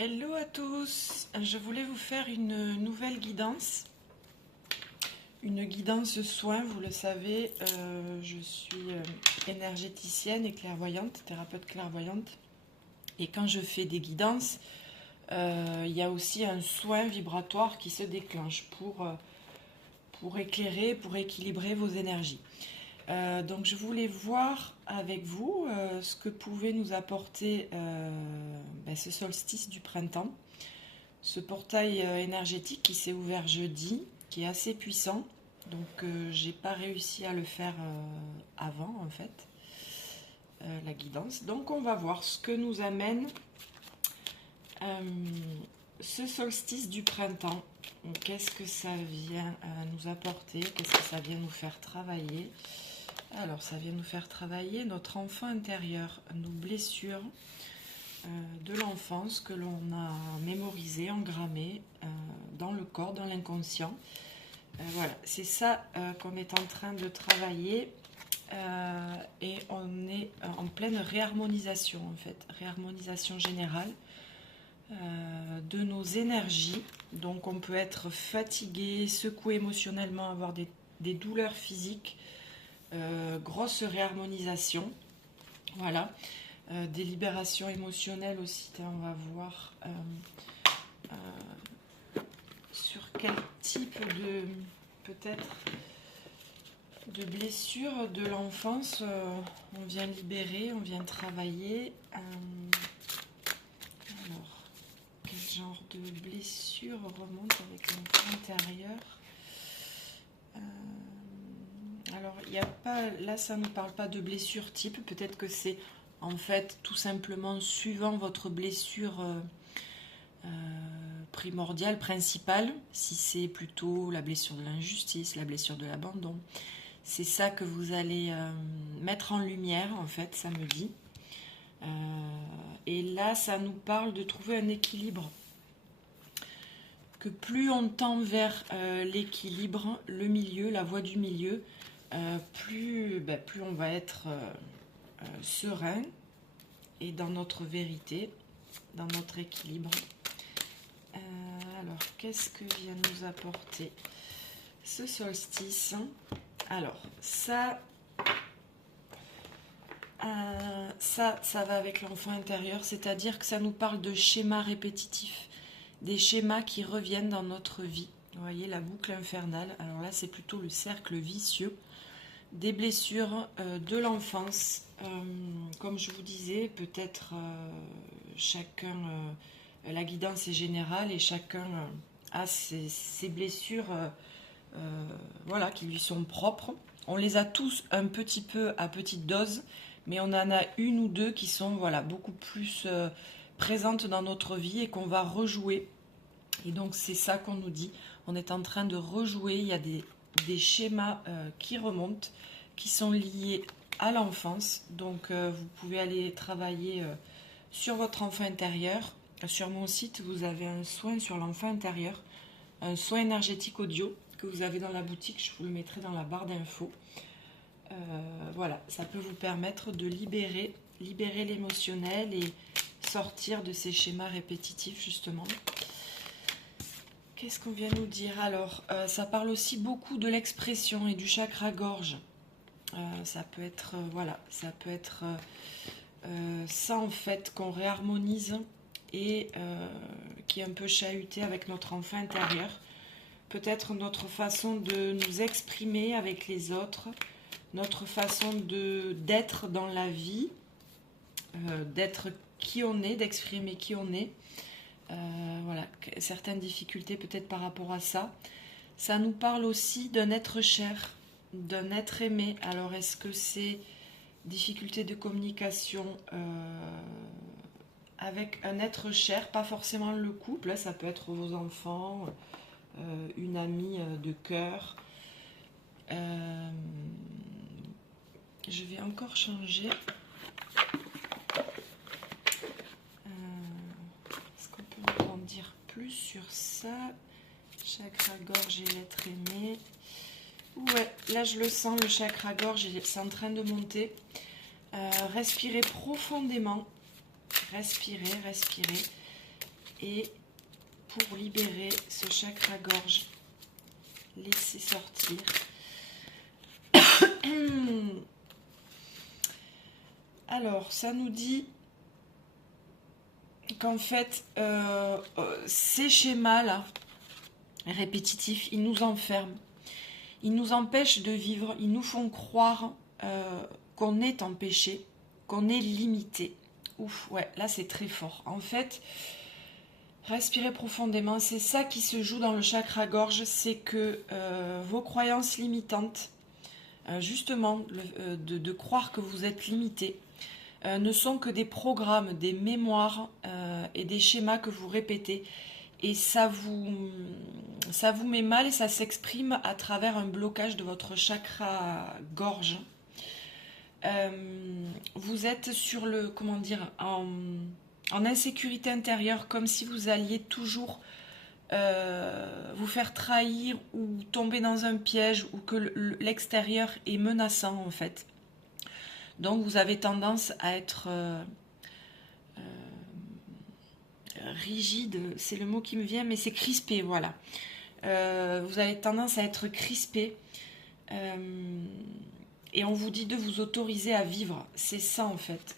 Hello à tous, je voulais vous faire une nouvelle guidance, une guidance soin. Vous le savez, je suis énergéticienne et clairvoyante, thérapeute clairvoyante, et quand je fais des guidances, il y a aussi un soin vibratoire qui se déclenche pour éclairer, pour équilibrer vos énergies. Donc je voulais voir avec vous ce que pouvait nous apporter ce solstice du printemps, ce portail énergétique qui s'est ouvert jeudi, qui est assez puissant. Donc j'ai pas réussi à le faire avant en fait, la guidance. Donc on va voir ce que nous amène ce solstice du printemps. Qu'est-ce que ça vient nous apporter? Qu'est-ce que ça vient nous faire travailler? Alors, ça vient nous faire travailler notre enfant intérieur, nos blessures de l'enfance que l'on a mémorisées, engrammées dans le corps, dans l'inconscient. Voilà, c'est ça qu'on est en train de travailler et on est en pleine réharmonisation en fait, réharmonisation générale de nos énergies. Donc, on peut être fatigué, secoué émotionnellement, avoir des douleurs physiques. Grosse réharmonisation, voilà, des libérations émotionnelles aussi. On va voir sur quel type de peut-être de blessures de l'enfance on vient libérer, on vient travailler. Alors, quel genre de blessure remonte avec l'enfant intérieur? Alors, il n'y a pas, là, ça ne nous parle pas de blessure type. Peut-être que c'est en fait tout simplement suivant votre blessure primordiale, principale. Si c'est plutôt la blessure de l'injustice, la blessure de l'abandon, c'est ça que vous allez mettre en lumière, en fait, samedi. Et là, ça nous parle de trouver un équilibre. Que plus on tend vers l'équilibre, le milieu, la voie du milieu, plus on va être serein et dans notre vérité, dans notre équilibre. Alors, qu'est-ce que vient nous apporter ce solstice? Alors, ça va avec l'enfant intérieur, c'est-à-dire que ça nous parle de schémas répétitifs, des schémas qui reviennent dans notre vie. Vous voyez la boucle infernale. Alors là, c'est plutôt le cercle vicieux des blessures de l'enfance. Comme je vous disais, peut-être chacun, la guidance est générale et chacun a ses blessures voilà, qui lui sont propres. On les a tous un petit peu à petite dose, mais on en a une ou deux qui sont voilà, beaucoup plus présentes dans notre vie et qu'on va rejouer. Et donc c'est ça qu'on nous dit. On est en train de rejouer. Il y a des schémas qui remontent, qui sont liés à l'enfance. Donc vous pouvez aller travailler sur votre enfant intérieur. Sur mon site, vous avez un soin sur l'enfant intérieur, un soin énergétique audio que vous avez dans la boutique. Je vous le mettrai dans la barre d'infos. Voilà, ça peut vous permettre de libérer l'émotionnel et sortir de ces schémas répétitifs justement. Qu'est-ce qu'on vient nous dire? Alors, ça parle aussi beaucoup de l'expression et du chakra-gorge. Ça peut être, voilà, ça peut être ça en fait qu'on réharmonise et qui est un peu chahuté avec notre enfant intérieur. Peut-être notre façon de nous exprimer avec les autres, notre façon d'être dans la vie, d'être qui on est, d'exprimer qui on est. Voilà, certaines difficultés peut-être par rapport à ça. Ça nous parle aussi d'un être cher, d'un être aimé. Alors est-ce que c'est difficulté de communication avec un être cher, pas forcément le couple, ça peut être vos enfants, une amie de cœur. Je vais encore changer. Est-ce qu'on peut en dire plus sur ça? Chakra-gorge et l'être aimé. Ouais, là je le sens, le chakra-gorge, c'est en train de monter. Respirez profondément. Respirez. et pour libérer ce chakra-gorge, laissez sortir. Alors, ça nous dit qu'en fait, ces schémas-là, répétitifs, ils nous enferment. Ils nous empêchent de vivre. Ils nous font croire qu'on est empêché, qu'on est limité. Ouf, ouais, là c'est très fort. En fait, respirez profondément. C'est ça qui se joue dans le chakra-gorge. C'est que vos croyances limitantes, justement, de croire que vous êtes limité, ne sont que des programmes, des mémoires et des schémas que vous répétez. Et ça vous met mal et ça s'exprime à travers un blocage de votre chakra-gorge. Vous êtes sur le, comment dire, en insécurité intérieure, comme si vous alliez toujours vous faire trahir ou tomber dans un piège ou que l'extérieur est menaçant en fait. Donc vous avez tendance à être rigide, c'est le mot qui me vient, mais c'est crispé, voilà. Vous avez tendance à être crispé et on vous dit de vous autoriser à vivre. C'est ça en fait.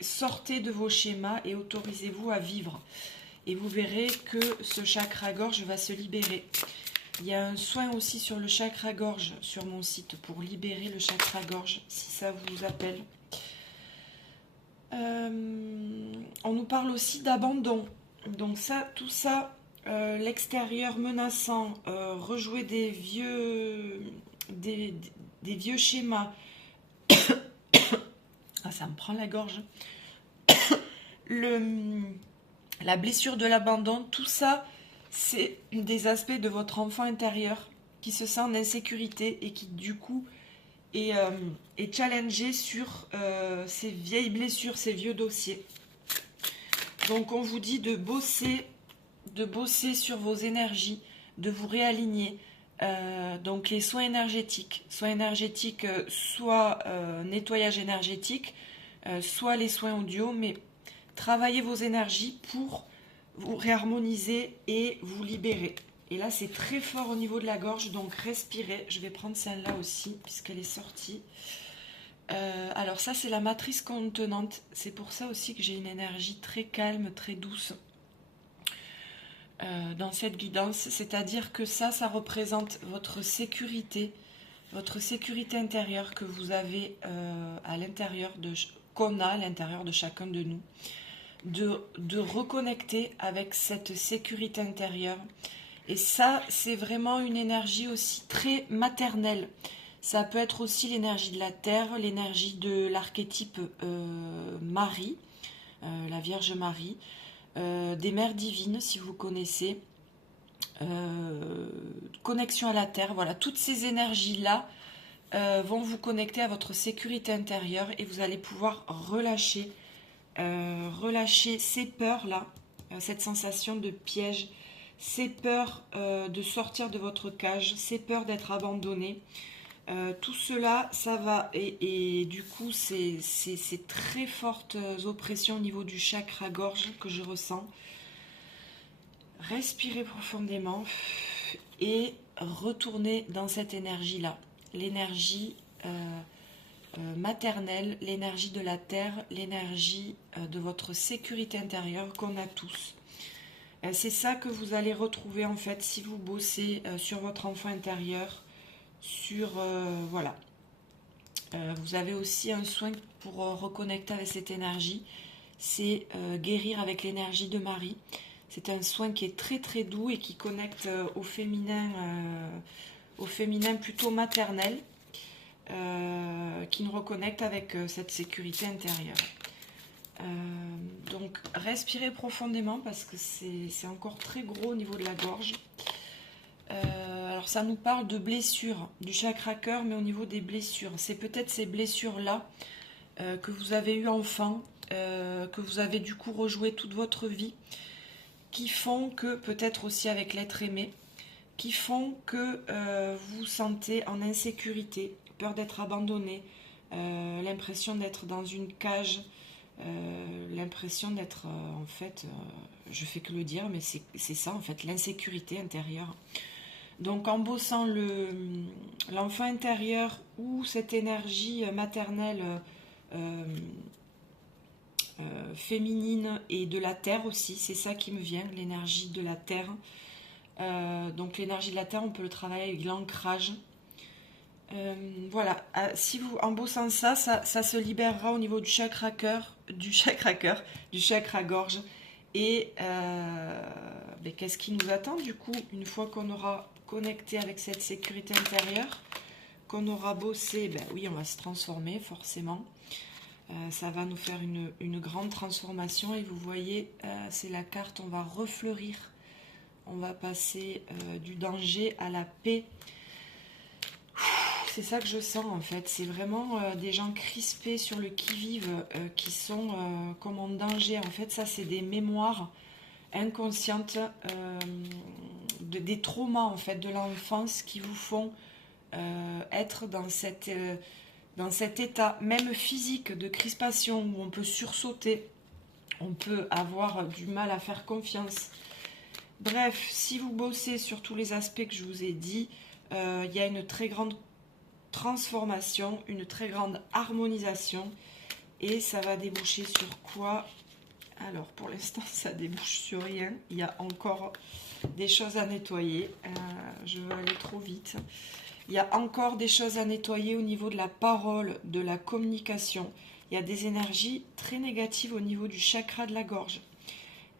Sortez de vos schémas et autorisez-vous à vivre. Et vous verrez que ce chakra-gorge va se libérer. Il y a un soin aussi sur le chakra-gorge sur mon site pour libérer le chakra-gorge, si ça vous appelle. On nous parle aussi d'abandon. Donc ça, tout ça, l'extérieur menaçant, rejouer des vieux schémas. Ah, ça me prend la gorge. La blessure de l'abandon, tout ça, c'est des aspects de votre enfant intérieur qui se sent en insécurité et qui du coup est challengé sur ces vieilles blessures, ces vieux dossiers. Donc on vous dit de bosser sur vos énergies, de vous réaligner. Donc les soins énergétiques, soit nettoyage énergétique, soit les soins audio, mais travaillez vos énergies pour vous réharmoniser et vous libérer. Et là, c'est très fort au niveau de la gorge, donc respirez. Je vais prendre celle-là aussi, puisqu'elle est sortie. Alors ça, c'est la matrice contenante. C'est pour ça aussi que j'ai une énergie très calme, très douce dans cette guidance. C'est-à-dire que ça représente votre sécurité intérieure que vous avez à l'intérieur qu'on a à l'intérieur de chacun de nous. De reconnecter avec cette sécurité intérieure. Et ça, c'est vraiment une énergie aussi très maternelle. Ça peut être aussi l'énergie de la Terre, l'énergie de l'archétype Marie, la Vierge Marie, des mères divines, si vous connaissez, connexion à la Terre. Voilà, toutes ces énergies-là vont vous connecter à votre sécurité intérieure et vous allez pouvoir relâcher ces peurs-là, cette sensation de piège, ces peurs de sortir de votre cage, ces peurs d'être abandonné. Tout cela, ça va, et du coup, c'est très fortes oppressions au niveau du chakra-gorge que je ressens. Respirez profondément et retournez dans cette énergie-là. L'énergie maternelle, l'énergie de la terre, l'énergie de votre sécurité intérieure qu'on a tous. C'est ça que vous allez retrouver en fait si vous bossez sur votre enfant intérieur, voilà. Vous avez aussi un soin pour reconnecter avec cette énergie, c'est guérir avec l'énergie de Marie. C'est un soin qui est très très doux et qui connecte au féminin plutôt maternel, qui nous reconnecte avec cette sécurité intérieure. Donc respirez profondément parce que c'est encore très gros au niveau de la gorge. Alors ça nous parle de blessures, du chakra cœur, mais au niveau des blessures. C'est peut-être ces blessures-là que vous avez eues enfant, que vous avez du coup rejoué toute votre vie, qui font que, peut-être aussi avec l'être aimé, qui font que vous vous sentez en insécurité, peur d'être abandonné, l'impression d'être dans une cage, l'impression d'être, en fait, je fais que le dire, mais c'est ça en fait, l'insécurité intérieure. Donc en bossant l'enfant intérieur ou cette énergie maternelle féminine et de la terre aussi, c'est ça qui me vient, l'énergie de la terre. Donc l'énergie de la terre, on peut le travailler avec l'ancrage. Voilà, si vous en bossant ça se libérera au niveau du chakra cœur, du chakra gorge. Et mais qu'est-ce qui nous attend du coup une fois qu'on aura connecté avec cette sécurité intérieure, qu'on aura bossé, ben oui, on va se transformer forcément. Ça va nous faire une grande transformation et vous voyez, c'est la carte, on va refleurir, on va passer du danger à la paix. C'est ça que je sens en fait, c'est vraiment des gens crispés sur le qui-vive qui sont comme en danger. En fait, ça c'est des mémoires inconscientes, des traumas en fait de l'enfance qui vous font être dans cet état même physique de crispation où on peut sursauter, on peut avoir du mal à faire confiance. Bref, si vous bossez sur tous les aspects que je vous ai dit, il y a une très grande transformation, une très grande harmonisation et ça va déboucher sur quoi? Alors pour l'instant ça débouche sur rien, il y a encore des choses à nettoyer, je vais aller trop vite. Il y a encore des choses à nettoyer au niveau de la parole, de la communication. Il y a des énergies très négatives au niveau du chakra de la gorge.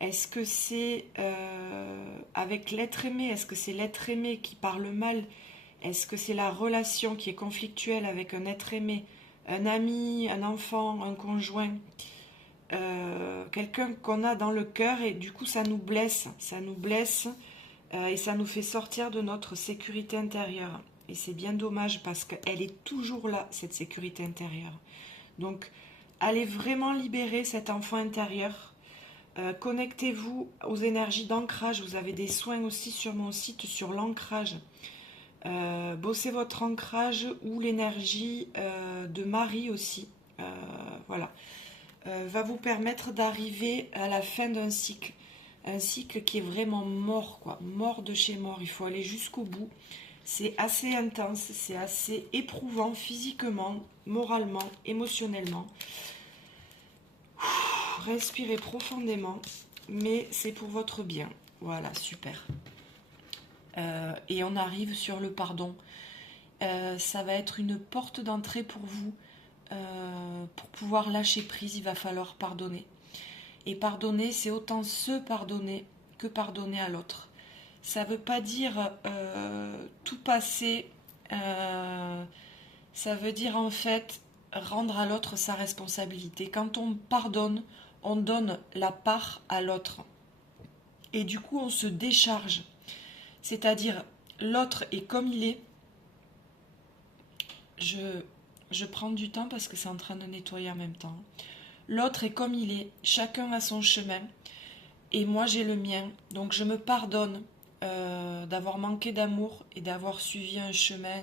Est-ce que c'est avec l'être aimé? Est-ce que c'est l'être aimé qui parle mal? Est-ce que c'est la relation qui est conflictuelle avec un être aimé, un ami, un enfant, un conjoint, quelqu'un qu'on a dans le cœur et du coup ça nous blesse et ça nous fait sortir de notre sécurité intérieure. Et c'est bien dommage parce qu'elle est toujours là, cette sécurité intérieure. Donc allez vraiment libérer cet enfant intérieur. Connectez-vous aux énergies d'ancrage. Vous avez des soins aussi sur mon site sur l'ancrage. Bossez votre ancrage ou l'énergie de Marie aussi, voilà, va vous permettre d'arriver à la fin d'un cycle, un cycle qui est vraiment mort, quoi, mort de chez mort. Il faut aller jusqu'au bout. C'est assez intense, c'est assez éprouvant physiquement, moralement, émotionnellement. Respirez profondément, mais c'est pour votre bien. Voilà, super. Et on arrive sur le pardon. Ça va être une porte d'entrée pour vous. Pour pouvoir lâcher prise, il va falloir pardonner. Et pardonner, c'est autant se pardonner que pardonner à l'autre. Ça ne veut pas dire tout passer. Ça veut dire en fait rendre à l'autre sa responsabilité. Quand on pardonne, on donne la part à l'autre. Et du coup, on se décharge. C'est-à-dire, l'autre est comme il est. Je prends du temps parce que c'est en train de nettoyer en même temps. L'autre est comme il est. Chacun a son chemin. Et moi, j'ai le mien. Donc, je me pardonne d'avoir manqué d'amour et d'avoir suivi un chemin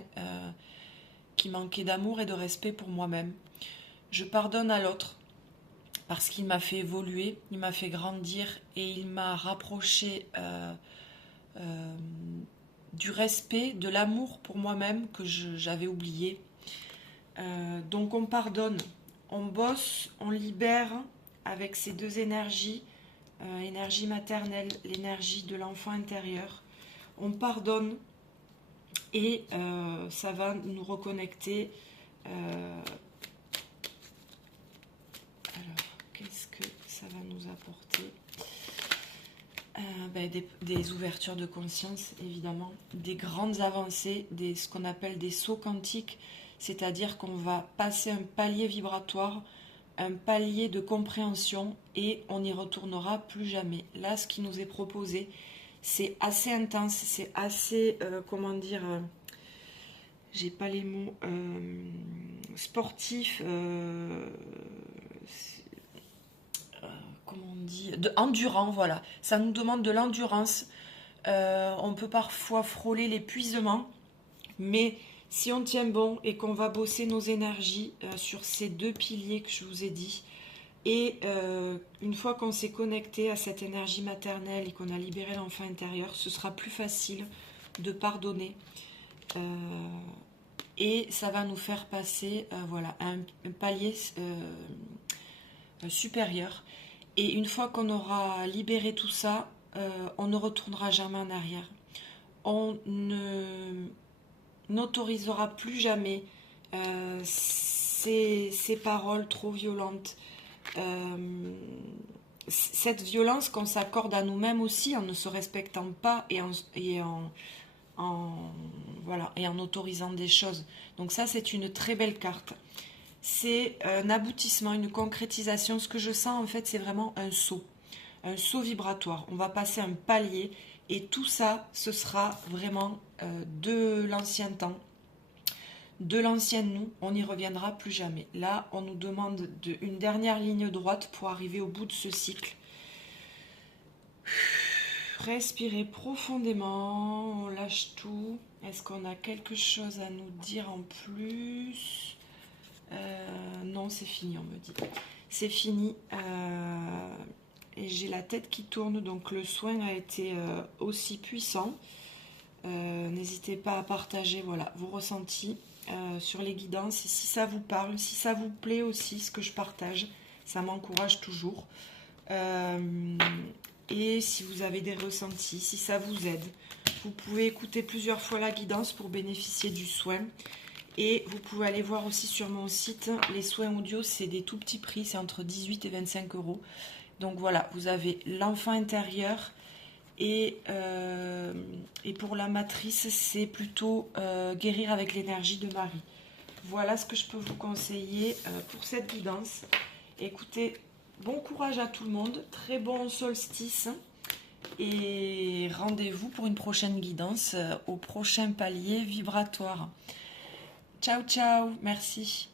qui manquait d'amour et de respect pour moi-même. Je pardonne à l'autre parce qu'il m'a fait évoluer, il m'a fait grandir et il m'a rapproché du respect, de l'amour pour moi-même que j'avais oublié. Donc on pardonne, on bosse, on libère avec ces deux énergies, énergie maternelle, l'énergie de l'enfant intérieur. On pardonne et ça va nous reconnecter. Alors, qu'est-ce que ça va nous apporter? Des ouvertures de conscience, évidemment, des grandes avancées, ce qu'on appelle des sauts quantiques, c'est-à-dire qu'on va passer un palier vibratoire, un palier de compréhension et on n'y retournera plus jamais. Là, ce qui nous est proposé, c'est assez intense, c'est assez, j'ai pas les mots, sportif, comment on dit, endurant, voilà. Ça nous demande de l'endurance. On peut parfois frôler l'épuisement, mais si on tient bon et qu'on va bosser nos énergies sur ces deux piliers que je vous ai dit, Et une fois qu'on s'est connecté à cette énergie maternelle et qu'on a libéré l'enfant intérieur, ce sera plus facile de pardonner. Et ça va nous faire passer voilà, à un palier supérieur. Et une fois qu'on aura libéré tout ça, on ne retournera jamais en arrière. On n'autorisera plus jamais ces paroles trop violentes. Cette violence qu'on s'accorde à nous-mêmes aussi en ne se respectant pas voilà, et en autorisant des choses. Donc ça, c'est une très belle carte. C'est un aboutissement, une concrétisation. Ce que je sens, en fait, c'est vraiment un saut vibratoire. On va passer un palier et tout ça, ce sera vraiment de l'ancien temps, de l'ancienne nous. On n'y reviendra plus jamais. Là, on nous demande une dernière ligne droite pour arriver au bout de ce cycle. Respirez profondément, on lâche tout. Est-ce qu'on a quelque chose à nous dire en plus? Non, c'est fini, on me dit. C'est fini. Et j'ai la tête qui tourne, donc le soin a été aussi puissant. N'hésitez pas à partager voilà, vos ressentis sur les guidances. Et si ça vous parle, si ça vous plaît aussi, ce que je partage, ça m'encourage toujours. Et si vous avez des ressentis, si ça vous aide, vous pouvez écouter plusieurs fois la guidance pour bénéficier du soin. Et vous pouvez aller voir aussi sur mon site, les soins audio, c'est des tout petits prix, c'est entre 18 et 25 euros. Donc voilà, vous avez l'enfant intérieur et pour la matrice, c'est plutôt guérir avec l'énergie de Marie. Voilà ce que je peux vous conseiller pour cette guidance. Écoutez, bon courage à tout le monde, très bon solstice et rendez-vous pour une prochaine guidance au prochain palier vibratoire. Ciao, ciao, merci.